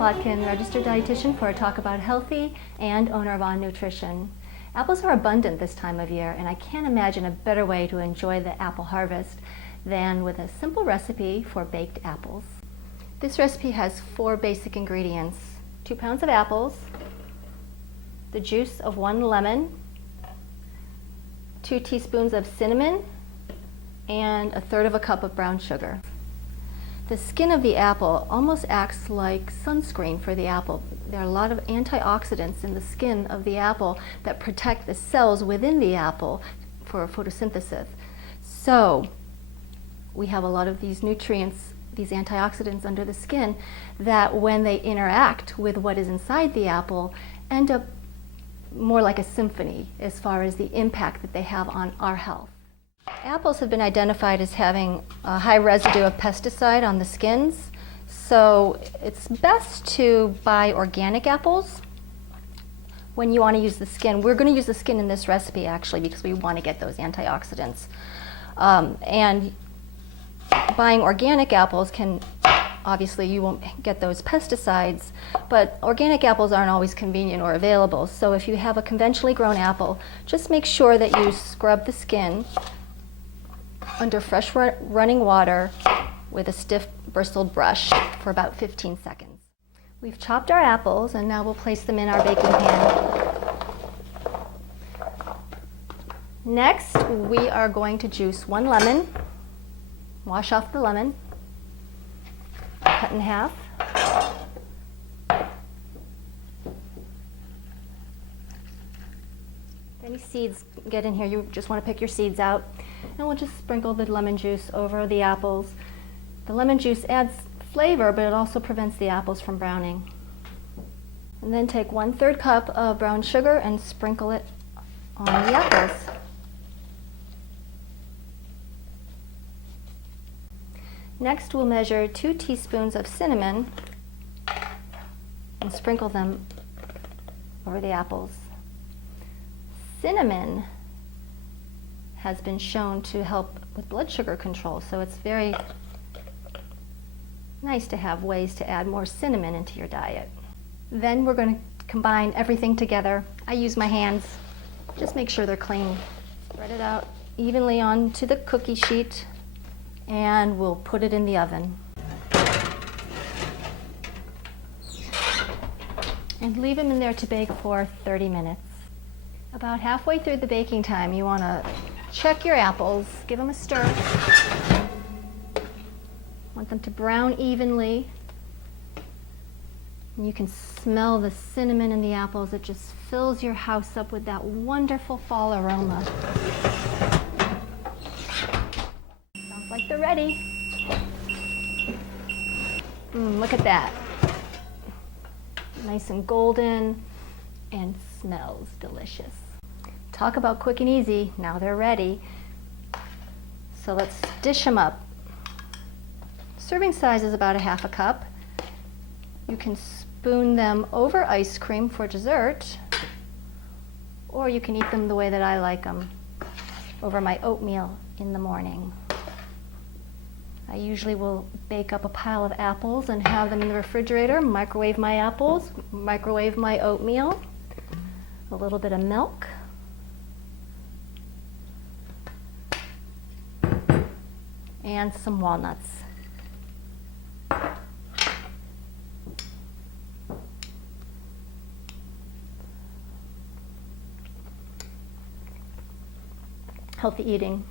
Plotkin, registered dietitian for a talk about healthy and owner of On Nutrition. Apples are abundant this time of year, and I can't imagine a better way to enjoy the apple harvest than with a simple recipe for baked apples. This recipe has 4 basic ingredients: 2 pounds of apples, the juice of 1 lemon, 2 teaspoons of cinnamon, and 1/3 cup of brown sugar. The skin of the apple almost acts like sunscreen for the apple. There are a lot of antioxidants in the skin of the apple that protect the cells within the apple for photosynthesis. So we have a lot of these nutrients, these antioxidants under the skin, that when they interact with what is inside the apple end up more like a symphony as far as the impact that they have on our health. Apples have been identified as having a high residue of pesticide on the skins, so it's best to buy organic apples when you want to use the skin. We're going to use the skin in this recipe actually because we want to get those antioxidants. And buying organic apples can, obviously you won't get those pesticides, but organic apples aren't always convenient or available. So if you have a conventionally grown apple, just make sure that you scrub the skin under fresh running water with a stiff bristled brush for about 15 seconds. We've chopped our apples and now we'll place them in our baking pan. Next, we are going to juice 1 lemon, wash off the lemon, cut in half. Any seeds get in here, you just want to pick your seeds out. And we'll just sprinkle the lemon juice over the apples. The lemon juice adds flavor, but it also prevents the apples from browning. And then take 1/3 cup of brown sugar and sprinkle it on the apples. Next, we'll measure 2 teaspoons of cinnamon and sprinkle them over the apples. Cinnamon has been shown to help with blood sugar control, so it's very nice to have ways to add more cinnamon into your diet. Then we're going to combine everything together. I use my hands. Just make sure they're clean. Spread it out evenly onto the cookie sheet, and we'll put it in the oven. And leave them in there to bake for 30 minutes. About halfway through the baking time, you want to check your apples, give them a stir. Want them to brown evenly. And you can smell the cinnamon in the apples. It just fills your house up with that wonderful fall aroma. Sounds like they're ready. Look at that. Nice and golden and smells delicious. Talk about quick and easy. Now they're ready. So let's dish them up. Serving size is about 1/2 cup. You can spoon them over ice cream for dessert, or you can eat them the way that I like them, over my oatmeal in the morning. I usually will bake up a pile of apples and have them in the refrigerator, microwave my apples, microwave my oatmeal, a little bit of milk, and some walnuts. Healthy eating.